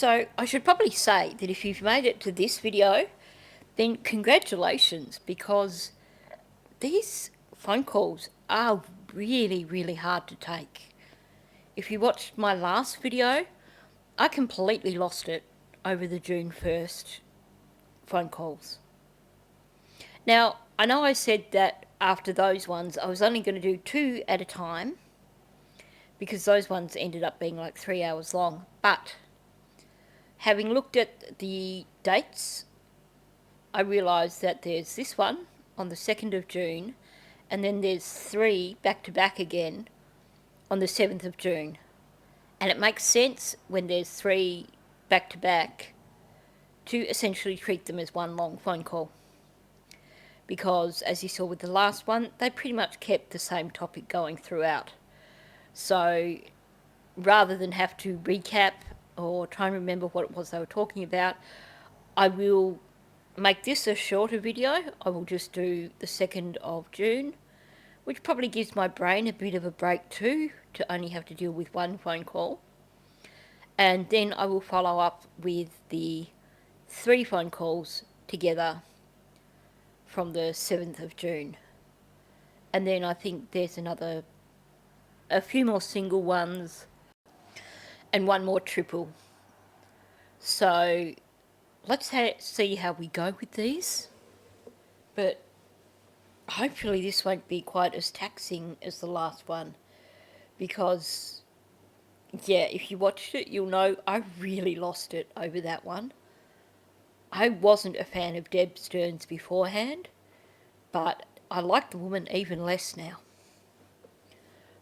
So I should probably say that if you've made it to this video, then congratulations, because these phone calls are really, really hard to take. If you watched my last video, I completely lost it over the June 1st phone calls. Now, I know I said that after those ones I was only going to do 2 at a time, because those ones ended up being like 3 hours long, but having looked at the dates, I realised that there's this one on the 2nd of June, and then there's 3 back-to-back again on the 7th of June. And it makes sense when there's 3 back-to-back to essentially treat them as one long phone call. Because, as you saw with the last one, they pretty much kept the same topic going throughout. So, rather than have to recap or try and remember what it was they were talking about, I will make this a shorter video. I will just do the 2nd of June, which probably gives my brain a bit of a break too, to only have to deal with one phone call. And then I will follow up with the 3 phone calls together from the 7th of June. And then I think there's a few more single ones and one more triple. So let's see how we go with these. But hopefully this won't be quite as taxing as the last one, because, yeah, if you watched it, you'll know I really lost it over that one. I wasn't a fan of Deb Stearns beforehand, but I like the woman even less now.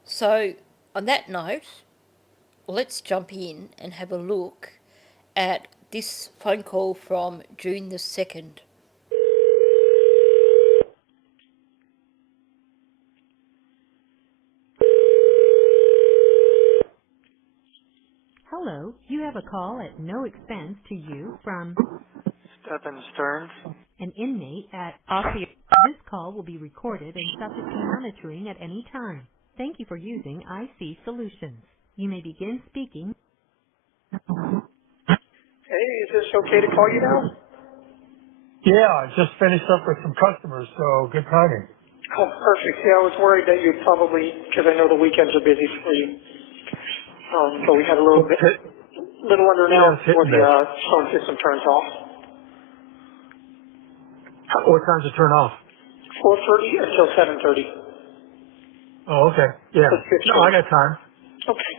So, on that note, let's jump in and have a look at this phone call from June the 2nd. Hello, you have a call at no expense to you from Stephan Stearns. an inmate at Ossie. This call will be recorded and subject to monitoring at any time. Thank you for using IC Solutions. You may begin speaking. Hey, is this okay to call you now? Yeah, I just finished up with some customers, so good timing. Oh, perfect. Yeah, I was worried that you'd probably, because I know the weekends are busy for you. But we had a little under an hour before the phone system turns off. What time's it turn off? 4:30 until 7:30. Oh, okay. Yeah. No, I got time. Okay.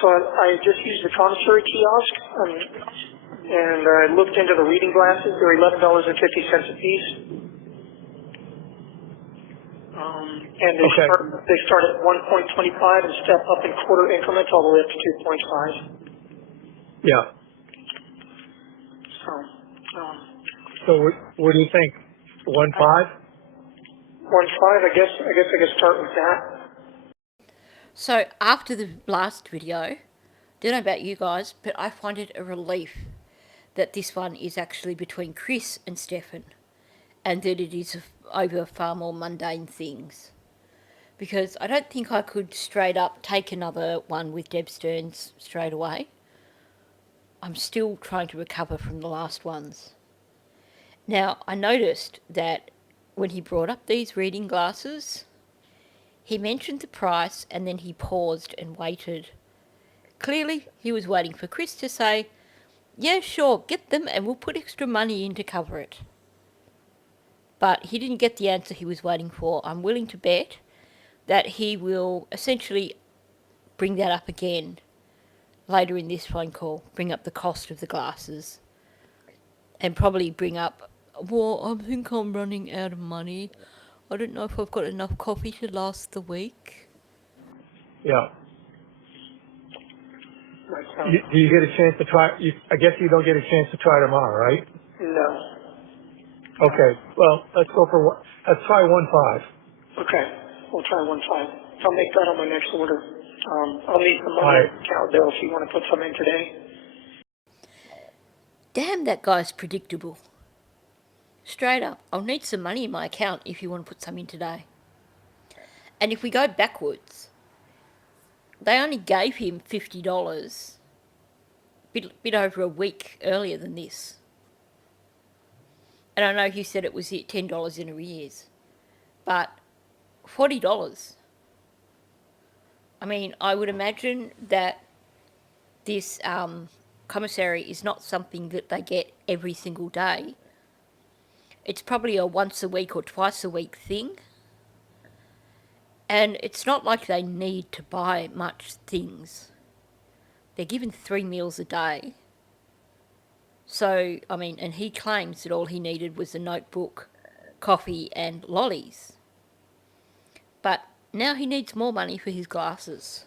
So I just used the Commissary kiosk, and I looked into the reading glasses. They're $11.50 a piece. And they start at 1.25 and step up in quarter increments all the way up to 2.5. Yeah. So what do you think? 1.5? 1.5. I guess I could start with that. So after the last video, don't know about you guys, but I find it a relief that this one is actually between Chris and Stephan, and that it is over far more mundane things. Because I don't think I could straight up take another one with Deb Stearns straight away. I'm still trying to recover from the last ones. Now, I noticed that when he brought up these reading glasses, he mentioned the price and then he paused and waited. Clearly, he was waiting for Chris to say, yeah, sure, get them and we'll put extra money in to cover it. But he didn't get the answer he was waiting for. I'm willing to bet that he will essentially bring that up again later in this phone call, bring up the cost of the glasses, and probably bring up, well, I think I'm running out of money. I don't know if I've got enough coffee to last the week. Yeah. Do you get a chance to try? I guess you don't get a chance to try tomorrow, right? No. Okay. Well, let's go for one. Let's try 1.5. Okay. We'll try 1.5. I'll make that on my next order. I'll need some money account bill if you want to put some in today. Damn, that guy's predictable. Straight up, I'll need some money in my account if you want to put some in today. And if we go backwards, they only gave him $50 bit over a week earlier than this. And I know he said it was at $10 in arrears, but $40. I mean, I would imagine that this commissary is not something that they get every single day. It's probably a once a week or twice a week thing. And it's not like they need to buy much things. They're given 3 meals a day. So, I mean, and he claims that all he needed was a notebook, coffee and lollies. But now he needs more money for his glasses.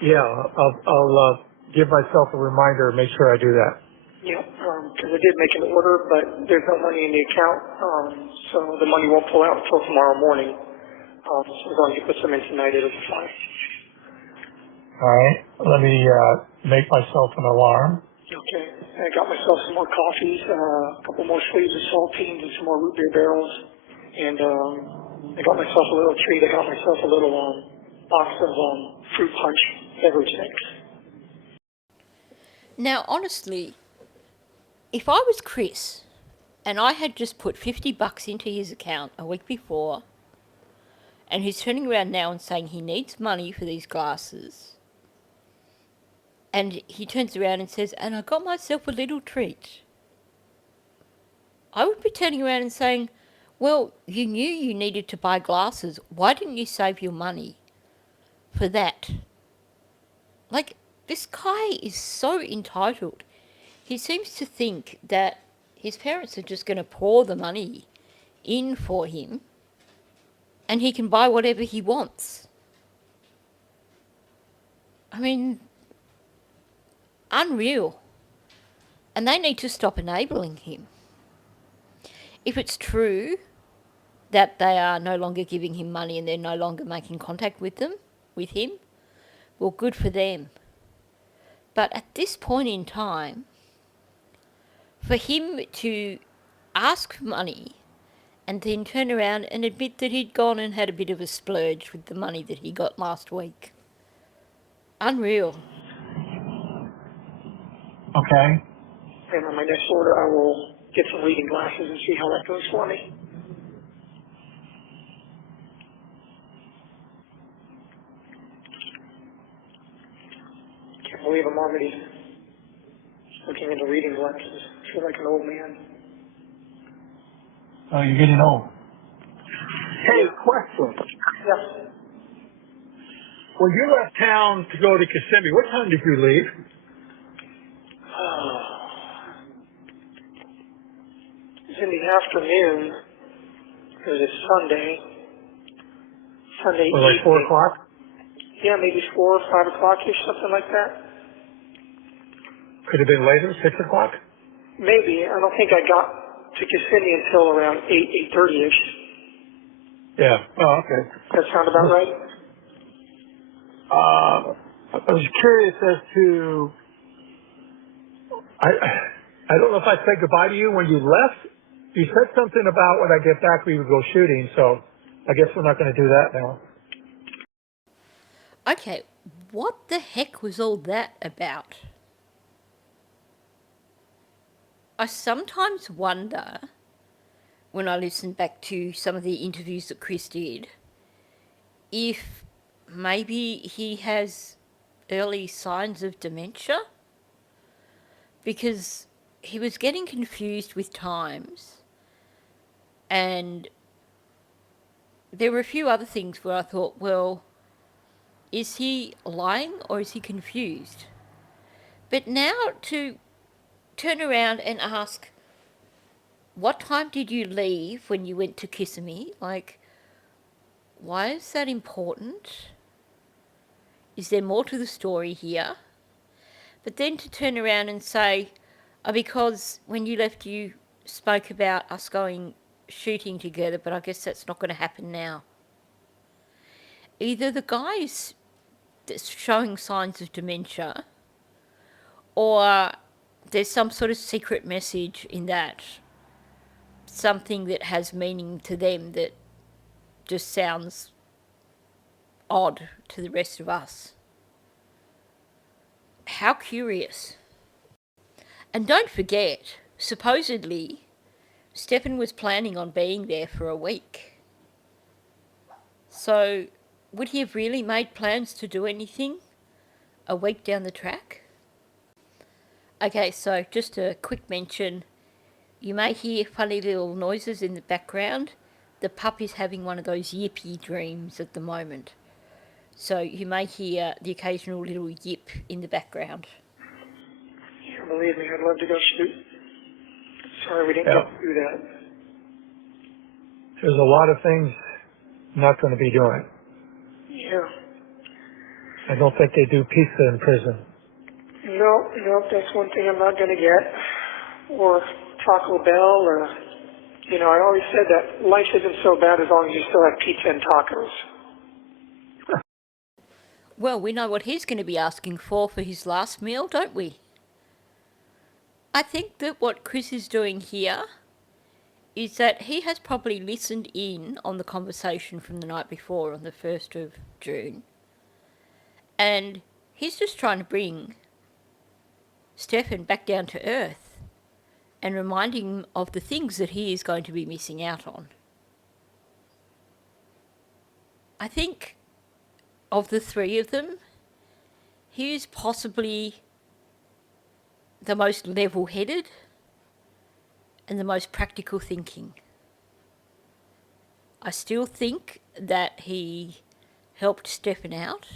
Yeah, I'll give myself a reminder and make sure I do that. Yeah, because I did make an order, but there's no money in the account, so the money won't pull out until tomorrow morning. So as long as you put some in tonight, it'll be fine. All right, let me make myself an alarm. Okay, I got myself some more coffees, a couple more sleeves of saltines, and some more root beer barrels. And I got myself a little treat. I got myself a little box of fruit punch beverage mix. Now, honestly, if I was Chris and I had just put $50 into his account a week before, and he's turning around now and saying he needs money for these glasses, and he turns around and says, and I got myself a little treat, I would be turning around and saying, well, you knew you needed to buy glasses. Why didn't you save your money for that? Like, this guy is so entitled. He seems to think that his parents are just going to pour the money in for him and he can buy whatever he wants. I mean, unreal. And they need to stop enabling him. If it's true that they are no longer giving him money and they're no longer making contact with him, well, good for them. But at this point in time, for him to ask for money and then turn around and admit that he'd gone and had a bit of a splurge with the money that he got last week. Unreal. Okay. And on my next order, I will get some reading glasses and see how that goes for me. Can't believe I'm already looking into reading glasses. I feel like an old man. Oh, you're getting old. Hey, question. Yes. When you left town to go to Kissimmee, what time did you leave? It was in the afternoon. It was a Sunday. Sunday Well, like evening. 4 o'clock? Yeah, maybe 4 or 5 o'clock-ish, something like that. Could have been later, 6 o'clock? Maybe. I don't think I got to Kissimmee until around 8:30-ish. Yeah. Oh, okay. Does that sound about right? I was curious as to, I don't know if I said goodbye to you when you left. You said something about when I get back we would go shooting, so I guess we're not going to do that now. Okay, what the heck was all that about? I sometimes wonder, when I listen back to some of the interviews that Chris did, if maybe he has early signs of dementia, because he was getting confused with times, and there were a few other things where I thought, well, is he lying or is he confused? But now to turn around and ask, what time did you leave when you went to Kissimmee? Like, why is that important? Is there more to the story here? But then to turn around and say, because when you left you spoke about us going shooting together, but I guess that's not going to happen now. Either the guy is showing signs of dementia, or there's some sort of secret message in that, something that has meaning to them that just sounds odd to the rest of us. How curious. And don't forget, supposedly, Stephan was planning on being there for a week. So, would he have really made plans to do anything a week down the track? Okay, so just a quick mention. You may hear funny little noises in the background. The pup is having one of those yippy dreams at the moment. So you may hear the occasional little yip in the background. Yeah, believe me, I'd love to go shoot. Sorry we didn't get to do that. There's a lot of things not going to be doing. Yeah. I don't think they do pizza in prison. No, that's one thing I'm not going to get. Or Taco Bell, or, I always said that life isn't so bad as long as you still have pizza and tacos. Well, we know what he's going to be asking for his last meal, don't we? I think that what Chris is doing here is that he has probably listened in on the conversation from the night before on the 1st of June. And he's just trying to bring Stephan back down to earth and reminding him of the things that he is going to be missing out on. I think of the three of them, he is possibly the most level-headed and the most practical thinking. I still think that he helped Stephan out,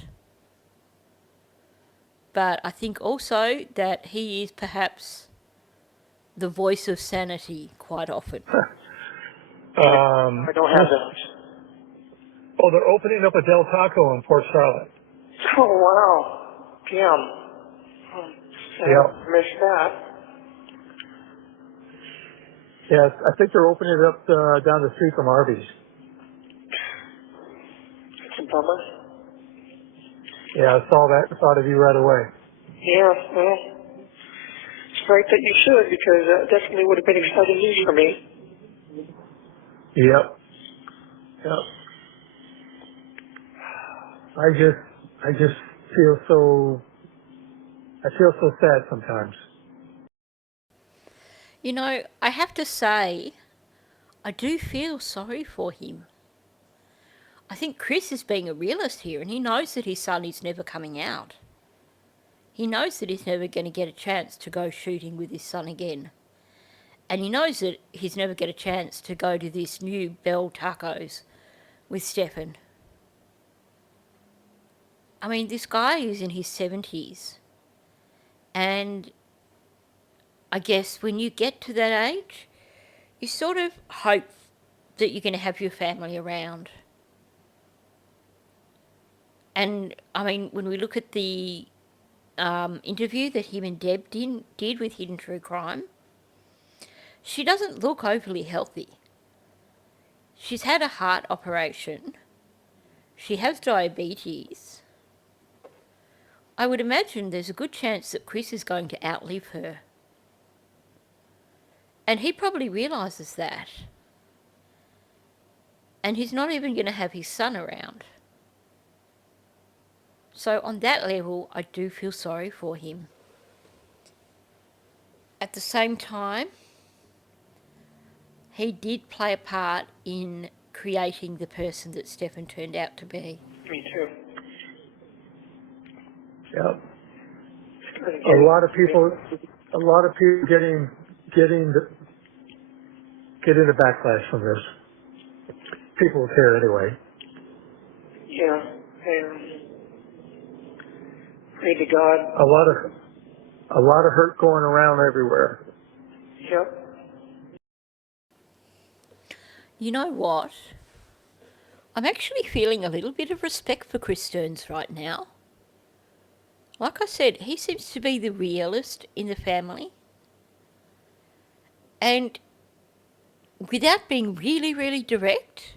but I think also that he is perhaps the voice of sanity quite often. I don't have that. Oh, they're opening up a Del Taco in Port Charlotte. Oh, wow. Damn. Yeah. Missed that. Yeah, I think they're opening it up down the street from Arby's. It's a bummer. Yeah, I saw that and thought of you right away. Yeah, well, it's great that you should, because that definitely would have been exciting news for me. Yep. I just feel so sad sometimes. I have to say, I do feel sorry for him. I think Chris is being a realist here, and he knows that his son is never coming out. He knows that he's never going to get a chance to go shooting with his son again. And he knows that he's never get a chance to go to this new Bell Tacos with Stephan. I mean, this guy is in his 70s. And I guess when you get to that age, you sort of hope that you're going to have your family around. And, I mean, when we look at the interview that him and Deb did with Hidden True Crime, she doesn't look overly healthy. She's had a heart operation. She has diabetes. I would imagine there's a good chance that Chris is going to outlive her. And he probably realises that. And he's not even going to have his son around. So on that level, I do feel sorry for him. At the same time, he did play a part in creating the person that Stephan turned out to be. Me too. Yep. A lot of people getting the backlash from this. People care anyway. Yeah, and pray to God. A lot of hurt going around everywhere. Yep. You know what? I'm actually feeling a little bit of respect for Chris Stearns right now. Like I said, he seems to be the realist in the family. And without being really, really direct,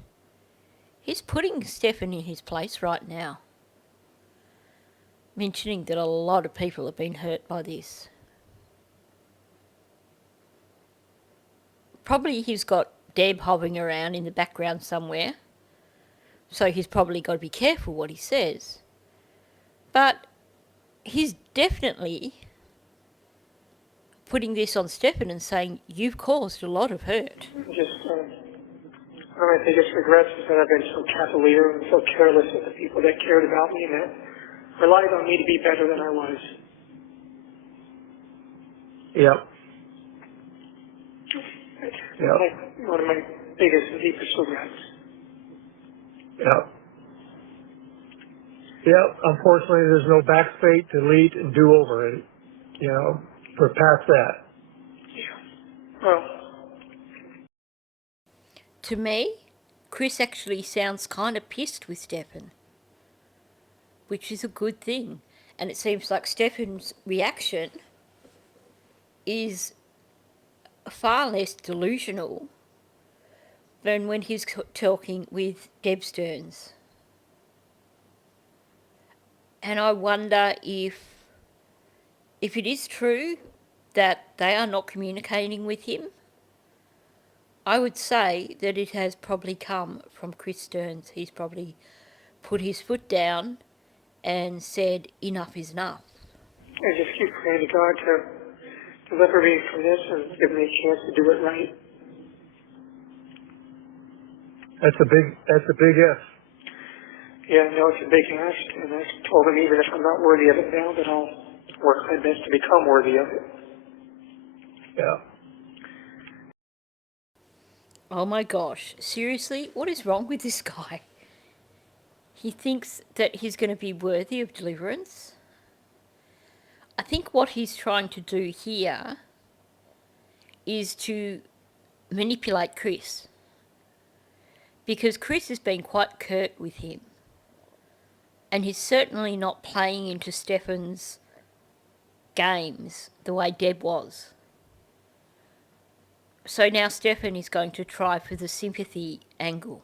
he's putting Stephan in his place right now. Mentioning that a lot of people have been hurt by this. Probably he's got Deb hovering around in the background somewhere, so he's probably got to be careful what he says. But he's definitely putting this on Stephan and saying, you've caused a lot of hurt. Just, one of my biggest regrets is that I've been so cavalier and so careless with the people that cared about me and that relied on me to be better than I was. Yep. Yep. Like one of my biggest and deepest regrets. Yep. Yep. Unfortunately, there's no backspace, delete, and do over it. You know, we're past that. Yeah. Well, To me, Chris actually sounds kind of pissed with Stephan, which is a good thing. And it seems like Stephan's reaction is far less delusional than when he's talking with Deb Stearns. And I wonder if it is true that they are not communicating with him, I would say that it has probably come from Chris Stearns. He's probably put his foot down and said enough is enough. I just keep praying to God to deliver me from this and give me a chance to do it right. That's a big if. Yeah, I know it's a big ask, and I told him even if I'm not worthy of it now, that I'll work my best to become worthy of it. Yeah. Oh my gosh, seriously, what is wrong with this guy? He thinks that he's going to be worthy of deliverance. I think what he's trying to do here is to manipulate Chris, because Chris has been quite curt with him, and he's certainly not playing into Stephan's games the way Deb was. So now Stephan is going to try for the sympathy angle.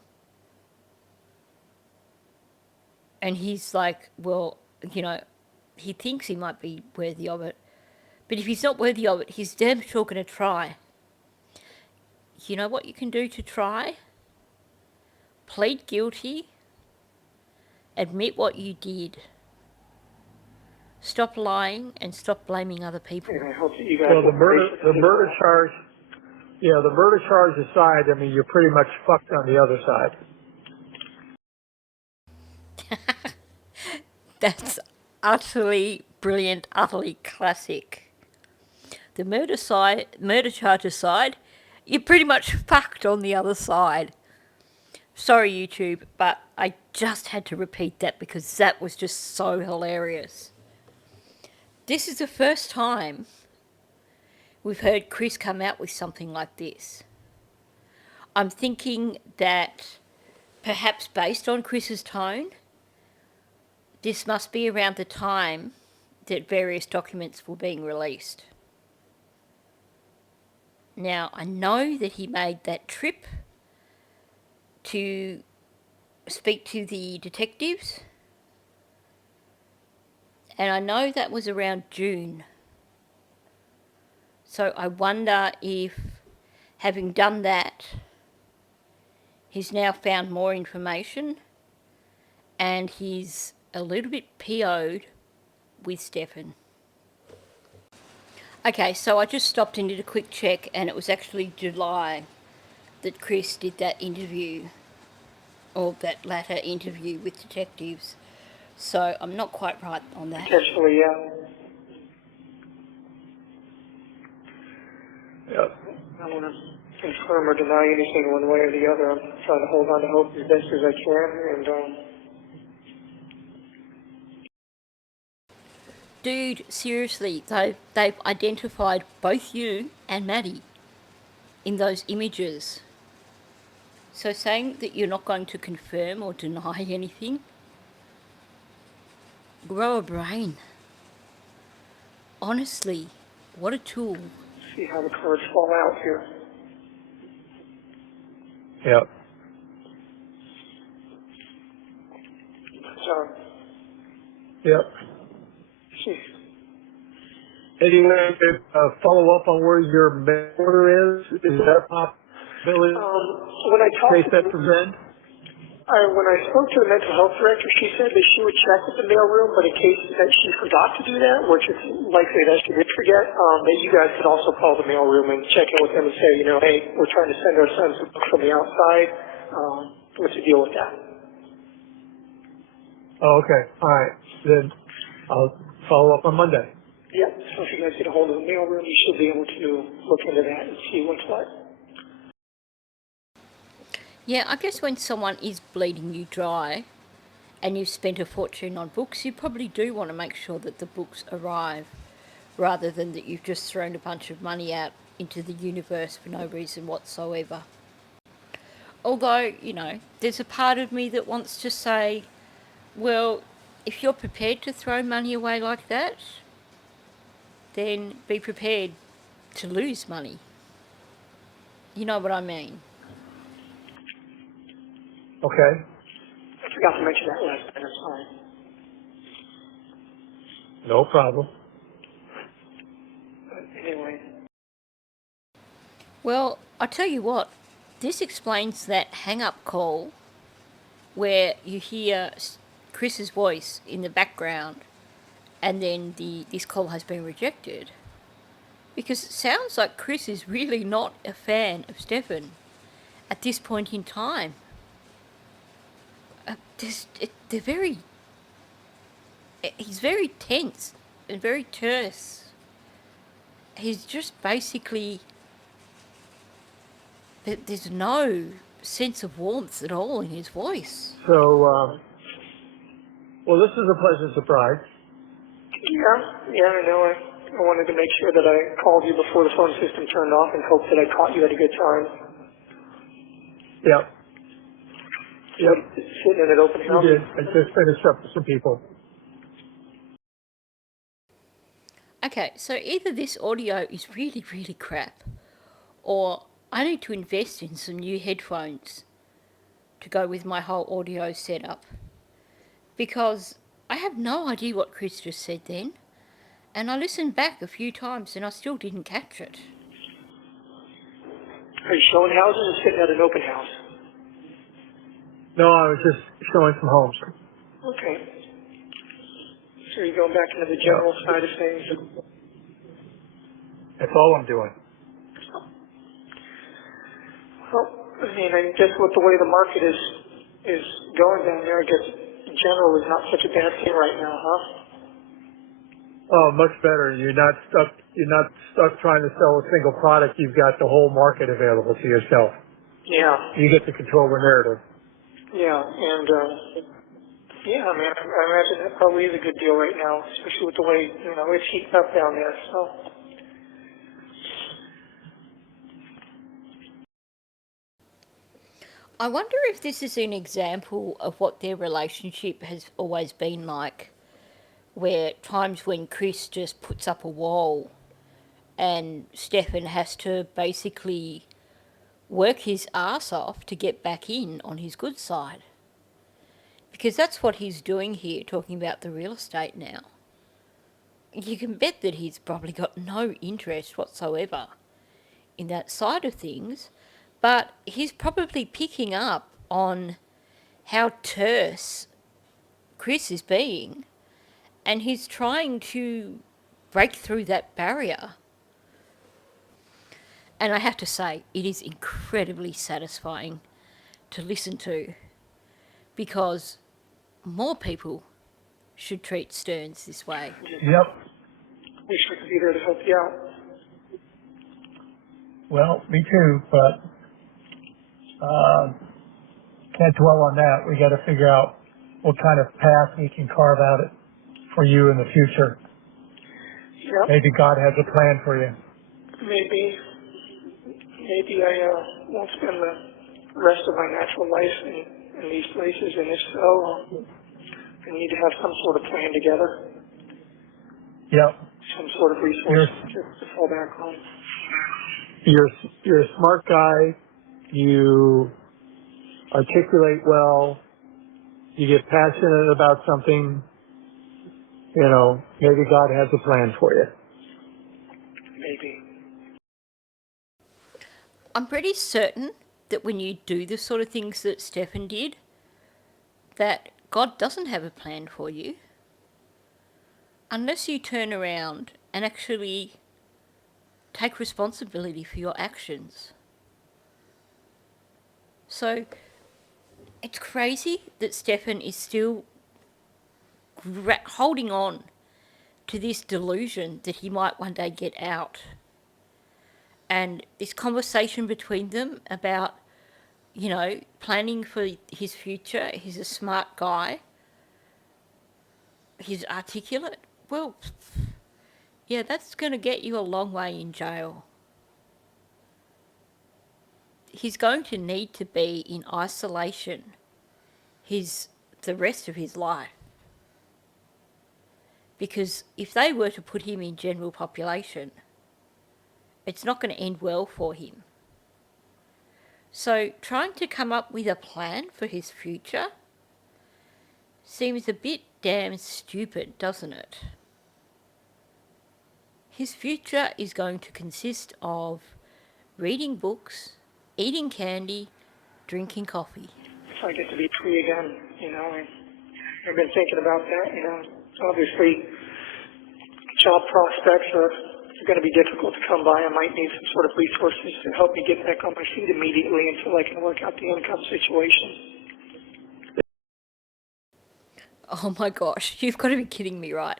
And he's like, well, you know, he thinks he might be worthy of it. But if he's not worthy of it, he's damn sure going to try. You know what you can do to try? Plead guilty. Admit what you did. Stop lying and stop blaming other people. And I hope that you guys Well, will the murder charge aside, I mean, you're pretty much fucked on the other side. That's utterly brilliant, utterly classic. The murder charge aside, you're pretty much fucked on the other side. Sorry, YouTube, but I just had to repeat that because that was just so hilarious. This is the first time we've heard Chris come out with something like this. I'm thinking that perhaps based on Chris's tone, this must be around the time that various documents were being released. Now, I know that he made that trip to speak to the detectives, and I know that was around June. So I wonder if, having done that, he's now found more information and he's a little bit PO'd with Stephan. Okay, so I just stopped and did a quick check, and it was actually July that Chris did that interview, or that latter interview with detectives. So I'm not quite right on that. potentially, yeah. Yep. I don't want to confirm or deny anything one way or the other. I'm trying to hold on to hope as best as I can, and Dude, seriously, they've identified both you and Maddie in those images. So saying that you're not going to confirm or deny anything, grow a brain. Honestly, what a tool. see how the cards fall out here. Yep. So, Yep. Anyway, follow up on where your order is. Is that a possibility? when I Case talked that to present? When I spoke to the mental health director, she said that she would check with the mailroom, but in case that she forgot to do that, which is likely that she did forget, that you guys could also call the mailroom and check in with them and say, hey, we're trying to send our son some books from the outside. What's the deal with that? Oh, okay. All right. Then I'll follow up on Monday. Yeah. So if you guys get a hold of the mailroom, you should be able to look into that and see what's what. Yeah, I guess when someone is bleeding you dry and you've spent a fortune on books, you probably do want to make sure that the books arrive rather than that you've just thrown a bunch of money out into the universe for no reason whatsoever. Although, there's a part of me that wants to say, well, if you're prepared to throw money away like that, then be prepared to lose money. You know what I mean? Okay. I forgot to mention that last time. I'm sorry. No problem. But anyway. Well, I tell you what, this explains that hang-up call where you hear Chris's voice in the background and then this call has been rejected. Because it sounds like Chris is really not a fan of Stephan at this point in time. He's very tense and very terse. He's just basically, there's no sense of warmth at all in his voice. So, well, this is a pleasant surprise. Yeah, I know. I wanted to make sure that I called you before the phone system turned off and hoped that I caught you at a good time. Yep. Yep. Sitting in an open house. You did. I just finished up with some people. Okay, so either this audio is really, really crap, or I need to invest in some new headphones to go with my whole audio setup. Because I have no idea what Chris just said then, and I listened back a few times and I still didn't catch it. Are you showing houses or sitting at an open house? No, I was just showing some homes. Okay. So you're going back into the general side of things? That's all I'm doing. Well, I guess with the way the market is going down there, I guess general is not such a bad thing right now, huh? Oh, much better. You're not stuck trying to sell a single product. You've got the whole market available to yourself. Yeah. You get to control the narrative. Yeah, and I imagine that probably is a good deal right now, especially with the way, it's heating up down there, so. I wonder if this is an example of what their relationship has always been like, where times when Chris just puts up a wall and Stephan has to basically work his arse off to get back in on his good side. Because that's what he's doing here, talking about the real estate now. You can bet that he's probably got no interest whatsoever in that side of things, but he's probably picking up on how terse Chris is being, and he's trying to break through that barrier. And I have to say, it is incredibly satisfying to listen to, because more people should treat Stearns this way. Yep. Wish we could be there to help you out. Well, me too, but can't dwell on that. We got to figure out what kind of path we can carve out it for you in the future. Yep. Maybe God has a plan for you. Maybe I won't spend the rest of my natural life in these places, and if so, I need to have some sort of plan together. Yep. Some sort of resource to fall back on. You're a smart guy. You articulate well. You get passionate about something. Maybe God has a plan for you. Maybe. I'm pretty certain that when you do the sort of things that Stephan did, that God doesn't have a plan for you unless you turn around and actually take responsibility for your actions. So it's crazy that Stephan is still holding on to this delusion that he might one day get out. And this conversation between them about, planning for his future. He's a smart guy. He's articulate. Well, yeah, that's going to get you a long way in jail. He's going to need to be in isolation the rest of his life. Because if they were to put him in general population, it's not going to end well for him. So trying to come up with a plan for his future seems a bit damn stupid, doesn't it? His future is going to consist of reading books, eating candy, drinking coffee. If I get to be free again, I've been thinking about that, Obviously, job prospects are going to be difficult to come by. I might need some sort of resources to help me get back on my feet immediately until I can work out the income situation. Oh my gosh, you've got to be kidding me, right?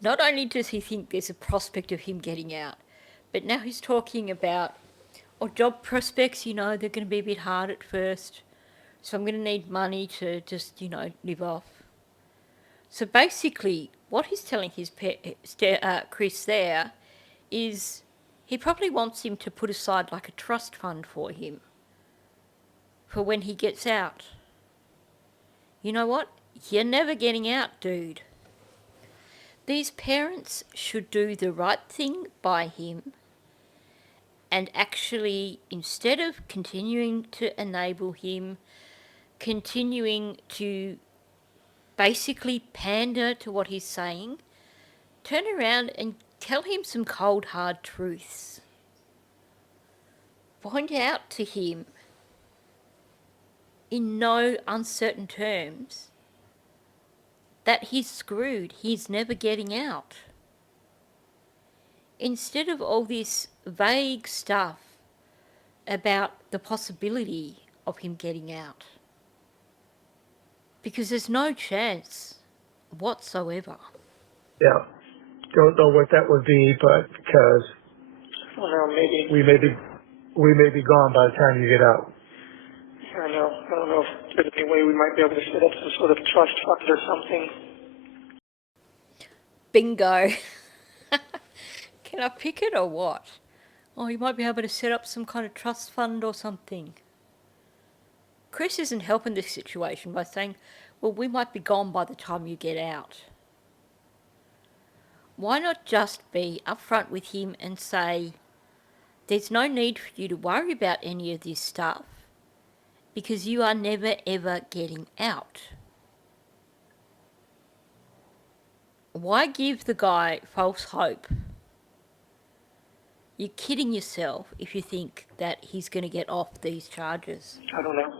Not only does he think there's a prospect of him getting out, but now he's talking about, job prospects, they're going to be a bit hard at first. So I'm going to need money to just, live off. So basically, what he's telling his Chris there is he probably wants him to put aside like a trust fund for him for when he gets out. You know what? You're never getting out, dude. These parents should do the right thing by him and actually, instead of continuing to enable him, continuing to basically pander to what he's saying, turn around and tell him some cold, hard truths. Point out to him in no uncertain terms that he's screwed, he's never getting out. Instead of all this vague stuff about the possibility of him getting out. Because there's no chance whatsoever. Yeah. Don't know what that would be, but because Maybe. we may be gone by the time you get out. I don't know if there's any way we might be able to set up some sort of trust fund or something. Bingo. Can I pick it or what? You might be able to set up some kind of trust fund or something. Chris isn't helping this situation by saying, well, we might be gone by the time you get out. Why not just be upfront with him and say, there's no need for you to worry about any of this stuff because you are never ever getting out. Why give the guy false hope? You're kidding yourself if you think that he's going to get off these charges. I don't know.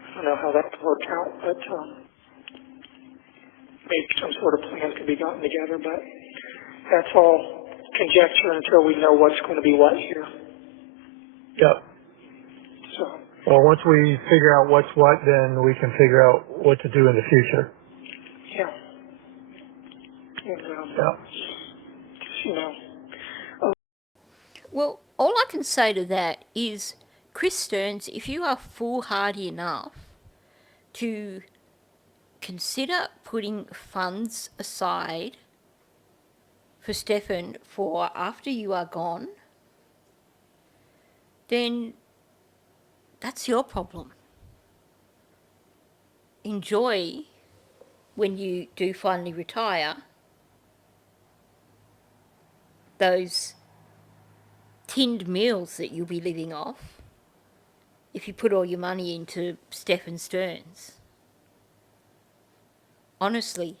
I don't know how that would work out, but maybe some sort of plan could be gotten together, but that's all conjecture until we know what's going to be what here. Yep. So. Well, once we figure out what's what, then we can figure out what to do in the future. Yeah. And, yeah. Well, all I can say to that is, Chris Stearns, if you are foolhardy enough to consider putting funds aside for Stephan for after you are gone, then that's your problem. Enjoy when you do finally retire those tinned meals that you'll be living off if you put all your money into Stephan Stearns. Honestly,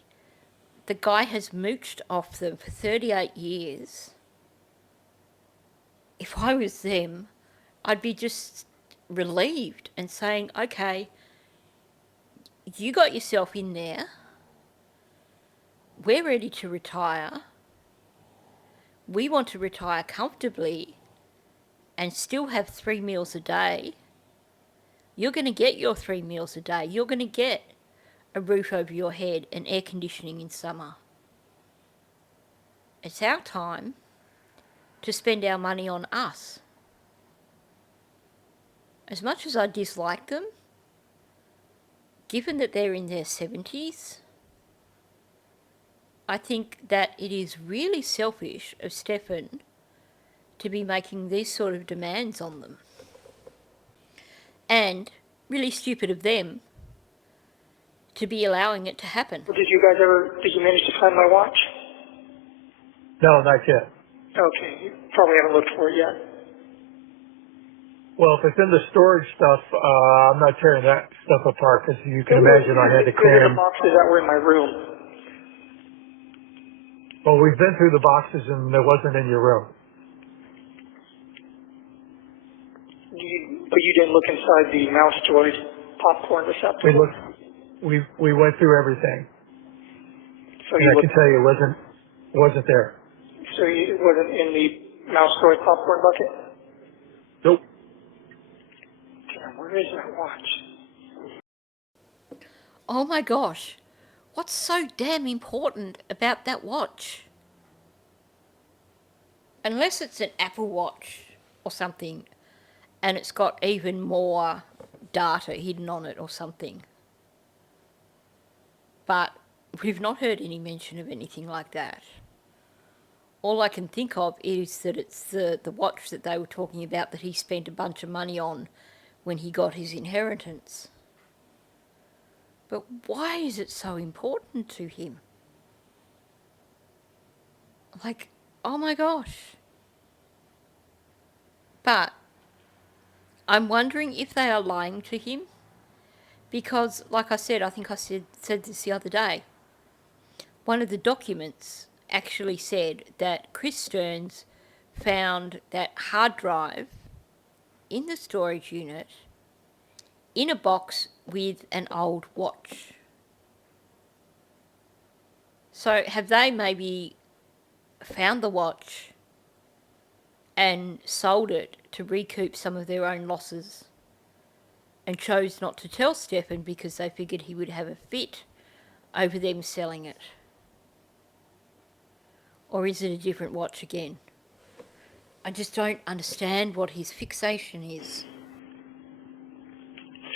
the guy has mooched off them for 38 years. If I was them, I'd be just relieved and saying, okay, you got yourself in there. We're ready to retire. We want to retire comfortably and still have 3 meals a day. You're going to get your 3 meals a day. You're going to get a roof over your head and air conditioning in summer. It's our time to spend our money on us. As much as I dislike them, given that they're in their 70s, I think that it is really selfish of Stephan to be making these sort of demands on them. And really stupid of them to be allowing it to happen. Did you manage to find my watch? No, not yet. Okay, you probably haven't looked for it yet. Well, if it's in the storage stuff, I'm not tearing that stuff apart because you can imagine I had to cram. The boxes that were in my room. Well, we've been through the boxes and it wasn't in your room. But you didn't look inside the mouse droid popcorn receptacle? We went through everything. So and I can tell you it wasn't there. So it wasn't in the mouse droid popcorn bucket? Nope. Damn, where is that watch? Oh my gosh, what's so damn important about that watch? Unless it's an Apple Watch or something, and it's got even more data hidden on it or something. But we've not heard any mention of anything like that. All I can think of is that it's the watch that they were talking about that he spent a bunch of money on when he got his inheritance. But why is it so important to him? Like, oh my gosh. But I'm wondering if they are lying to him, because, like I said, I think I said this the other day, one of the documents actually said that Chris Stearns found that hard drive in the storage unit in a box with an old watch. So have they maybe found the watch and sold it to recoup some of their own losses and chose not to tell Stephan because they figured he would have a fit over them selling it? Or is it a different watch again? I just don't understand what his fixation is.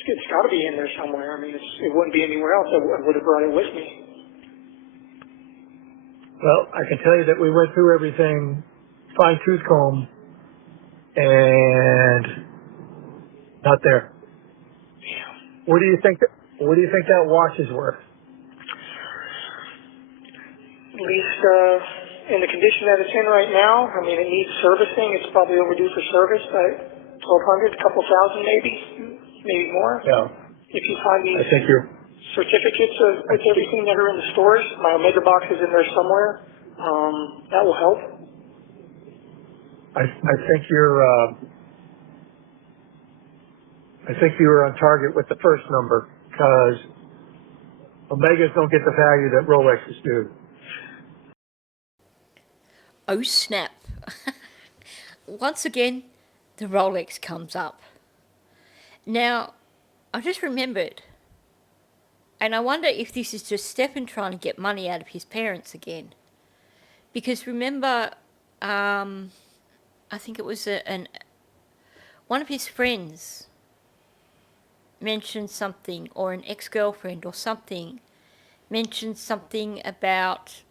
It's got to be in there somewhere. I mean, it wouldn't be anywhere else. I would have brought it with me. Well, I can tell you that we went through everything, fine-tooth comb, and not there. Yeah. What do you think that watch is worth? At least in the condition that it's in right now, I mean, it needs servicing. It's probably overdue for service by $1,200, a couple thousand maybe more. Yeah. If you find these certificates with everything that are in the stores, my Omega box is in there somewhere. That will help. I think you're on target with the first number, because Omegas don't get the value that Rolexes do. Oh snap. Once again, the Rolex comes up. Now, I just remembered, and I wonder if this is just Stephan trying to get money out of his parents again. Because remember, I think it was one of his friends mentioned something, or an ex-girlfriend or something, mentioned something about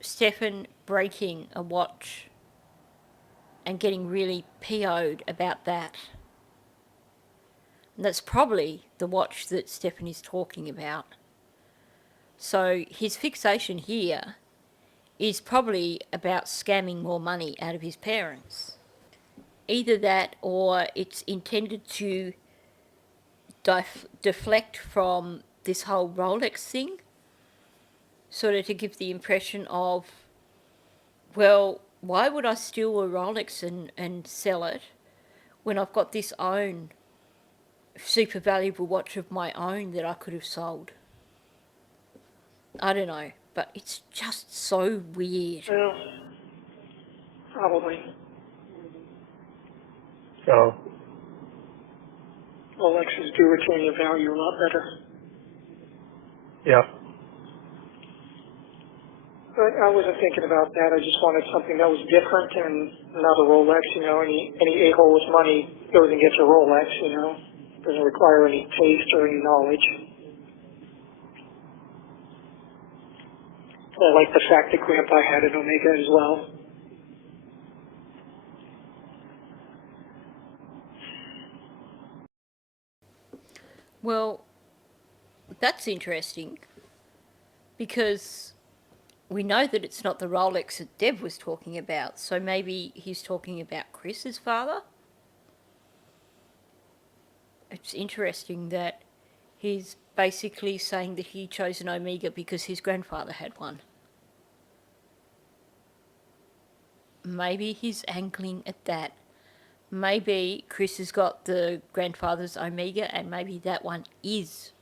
Stephan breaking a watch and getting really PO'd about that. And that's probably the watch that Stephan is talking about. So his fixation here is probably about scamming more money out of his parents. Either that, or it's intended to deflect from this whole Rolex thing, sort of to give the impression of, well, why would I steal a Rolex and sell it when I've got this own super valuable watch of my own that I could have sold. I don't know, but it's just so weird. Well, probably. So, Rolexes do retain your value a lot better. yeah. But I wasn't thinking about that. I just wanted something that was different and not a Rolex, you know. Any a-hole with money goes and gets a Rolex, you know. Doesn't require any taste or any knowledge. I like the fact that Grandpa had an Omega as well. Well, that's interesting because we know that it's not the Rolex that Deb was talking about, so maybe he's talking about Chris's father? It's interesting that he's basically saying that he chose an Omega because his grandfather had one. Maybe he's angling at that. Maybe Chris has got the grandfather's Omega and maybe that one is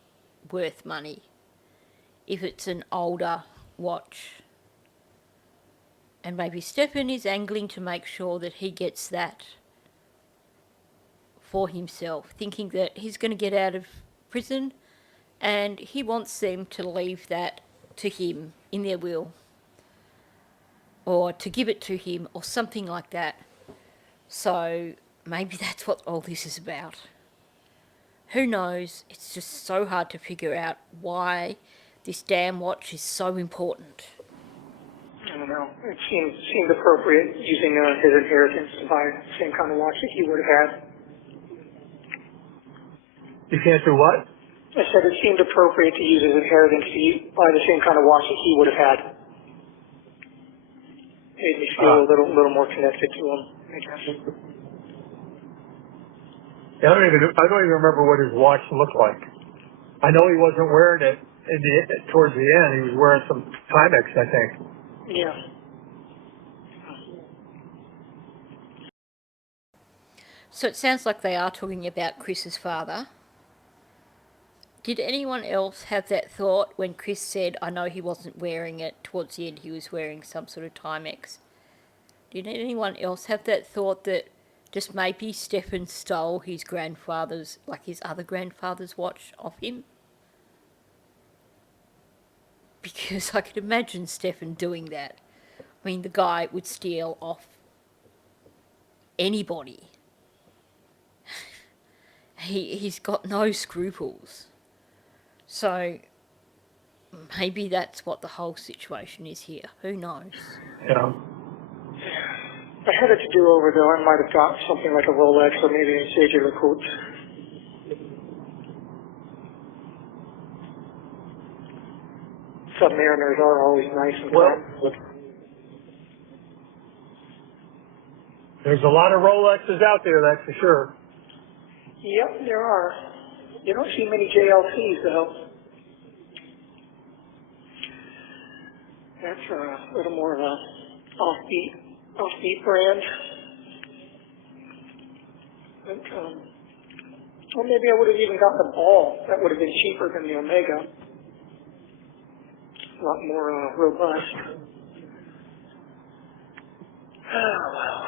worth money if it's an older watch. And maybe Stephan is angling to make sure that he gets that for himself, thinking that he's going to get out of prison and he wants them to leave that to him in their will or to give it to him or something like that. So maybe that's what all this is about. Who knows? It's just so hard to figure out why this damn watch is so important. I don't know. It seemed appropriate using his inheritance to buy the same kind of watch that he would have had. You can't do what? I said it seemed appropriate to use his inheritance to buy the same kind of watch that he would have had. Made me feel a little more connected to him, I guess. I don't even remember what his watch looked like. I know he wasn't wearing it towards the end. He was wearing some Timex, I think. Yeah. So it sounds like they are talking about Chris's father. Did anyone else have that thought when Chris said, I know he wasn't wearing it, towards the end he was wearing some sort of Timex? Did anyone else have that thought that just maybe Stephan stole his grandfather's, like his other grandfather's watch off him? Because I could imagine Stephan doing that. I mean, the guy would steal off anybody. He's got no scruples. So maybe that's what the whole situation is here. Who knows? Yeah. If I had it to do over, though, I might have got something like a Rolex or maybe a Jaeger LeCoultre. Submariners are always nice and fun. There's a lot of Rolexes out there, that's for sure. Yep, there are. You don't see many JLCs, though. That's a little more of a offbeat brand. But, well, maybe I would have even gotten the ball. That would have been cheaper than the Omega. A lot more robust. Oh, well.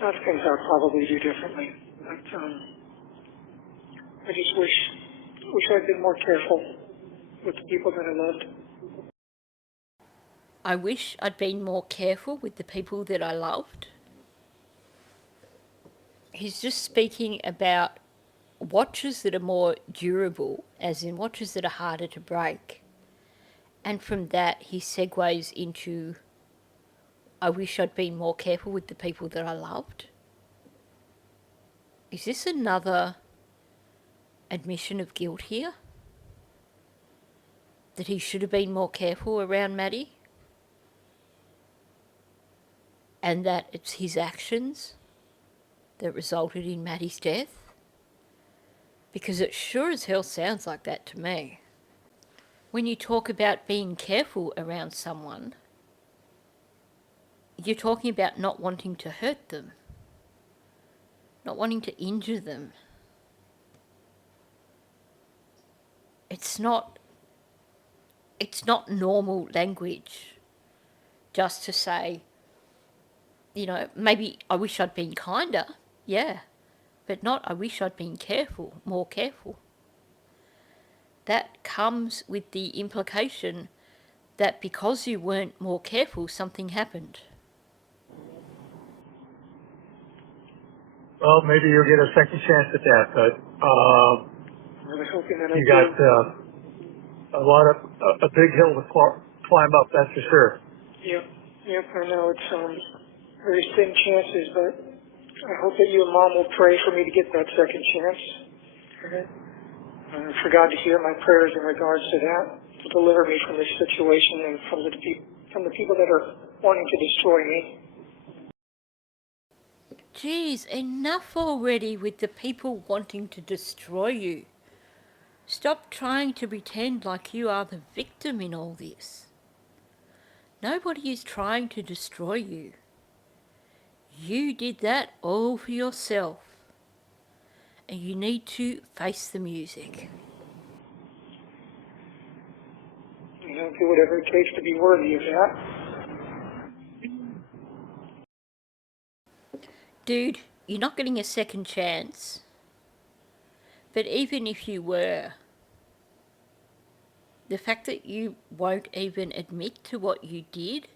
Lots of things I would probably do differently. But I just wish I'd been more careful with the people that I loved. I wish I'd been more careful with the people that I loved. He's just speaking about watches that are more durable, as in watches that are harder to break. And from that, he segues into, I wish I'd been more careful with the people that I loved. Is this another admission of guilt here? That he should have been more careful around Maddie? And that it's his actions that resulted in Maddie's death? Because it sure as hell sounds like that to me. When you talk about being careful around someone, you're talking about not wanting to hurt them. not wanting to injure them. It's not normal language just to say, you know, maybe I wish I'd been kinder, yeah, but not I wish I'd been more careful. That comes with the implication that because you weren't more careful, something happened. Well, maybe you'll get a second chance at that, but I'm really hoping that I you do. got a big hill to climb up, that's for sure. Yep, I know it's very thin chances, but I hope that you and Mom will pray for me to get that second chance. For God to hear my prayers in regards to that, to deliver me from this situation and from the people that are wanting to destroy me. Geez, enough already with the people wanting to destroy you. Stop trying to pretend like you are the victim in all this. Nobody is trying to destroy you. You did that all for yourself. And you need to face the music. You know, do whatever it takes to be worthy of that. Dude, you're not getting a second chance. But even if you were, the fact that you won't even admit to what you did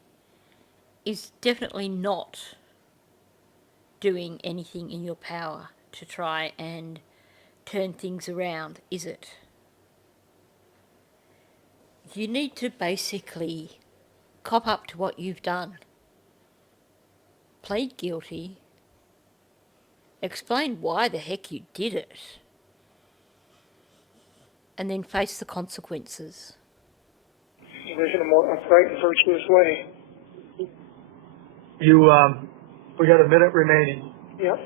is definitely not doing anything in your power to try and turn things around, is it? You need to basically cop up to what you've done. Plead guilty. Explain why the heck you did it. And then face the consequences. Live in a more upright and virtuous way. We got a minute remaining. Yep.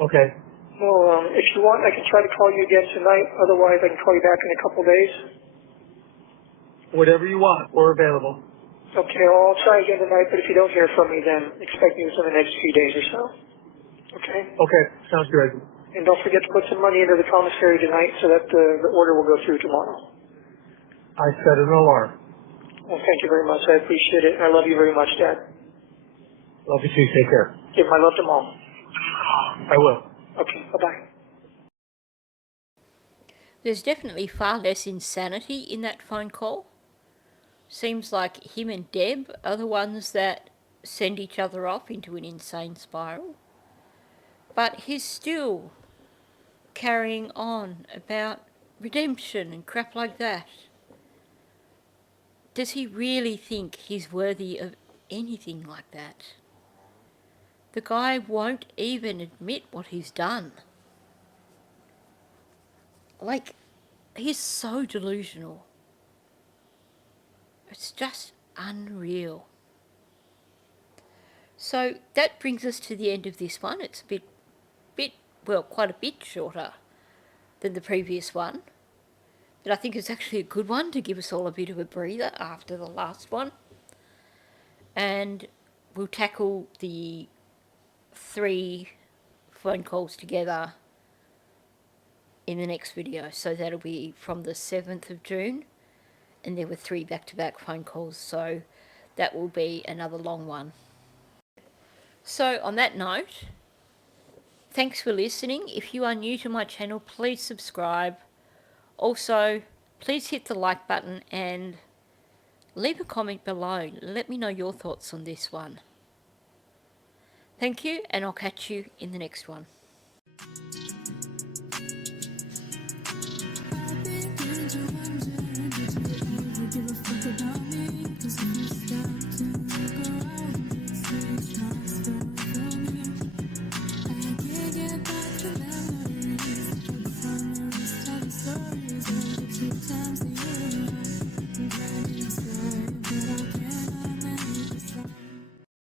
Okay. Well, if you want, I can try to call you again tonight. Otherwise, I can call you back in a couple days. Whatever you want, we're available. Okay, well, I'll try again tonight, but if you don't hear from me, then expect me within the next few days or so. Okay? Okay, sounds good. And don't forget to put some money into the commissary tonight so that the order will go through tomorrow. I set an alarm. Well, thank you very much. I appreciate it. I love you very much, Dad. Love you too. Take care. Give my love to Mom. I will. Okay, bye-bye. There's definitely far less insanity in that phone call. Seems like him and Deb are the ones that send each other off into an insane spiral. But he's still carrying on about redemption and crap like that. Does he really think he's worthy of anything like that? The guy won't even admit what he's done. Like, he's so delusional. It's just unreal. So that brings us to the end of this one. It's quite a bit shorter than the previous one. But I think it's actually a good one to give us all a bit of a breather after the last one. And we'll tackle the 3 phone calls together in the next video. So that'll be from the 7th of June. And there were 3 back-to-back phone calls. So that will be another long one. So on that note, thanks for listening. If you are new to my channel, please subscribe. Also, please hit the like button and leave a comment below. Let me know your thoughts on this one. Thank you, and I'll catch you in the next one.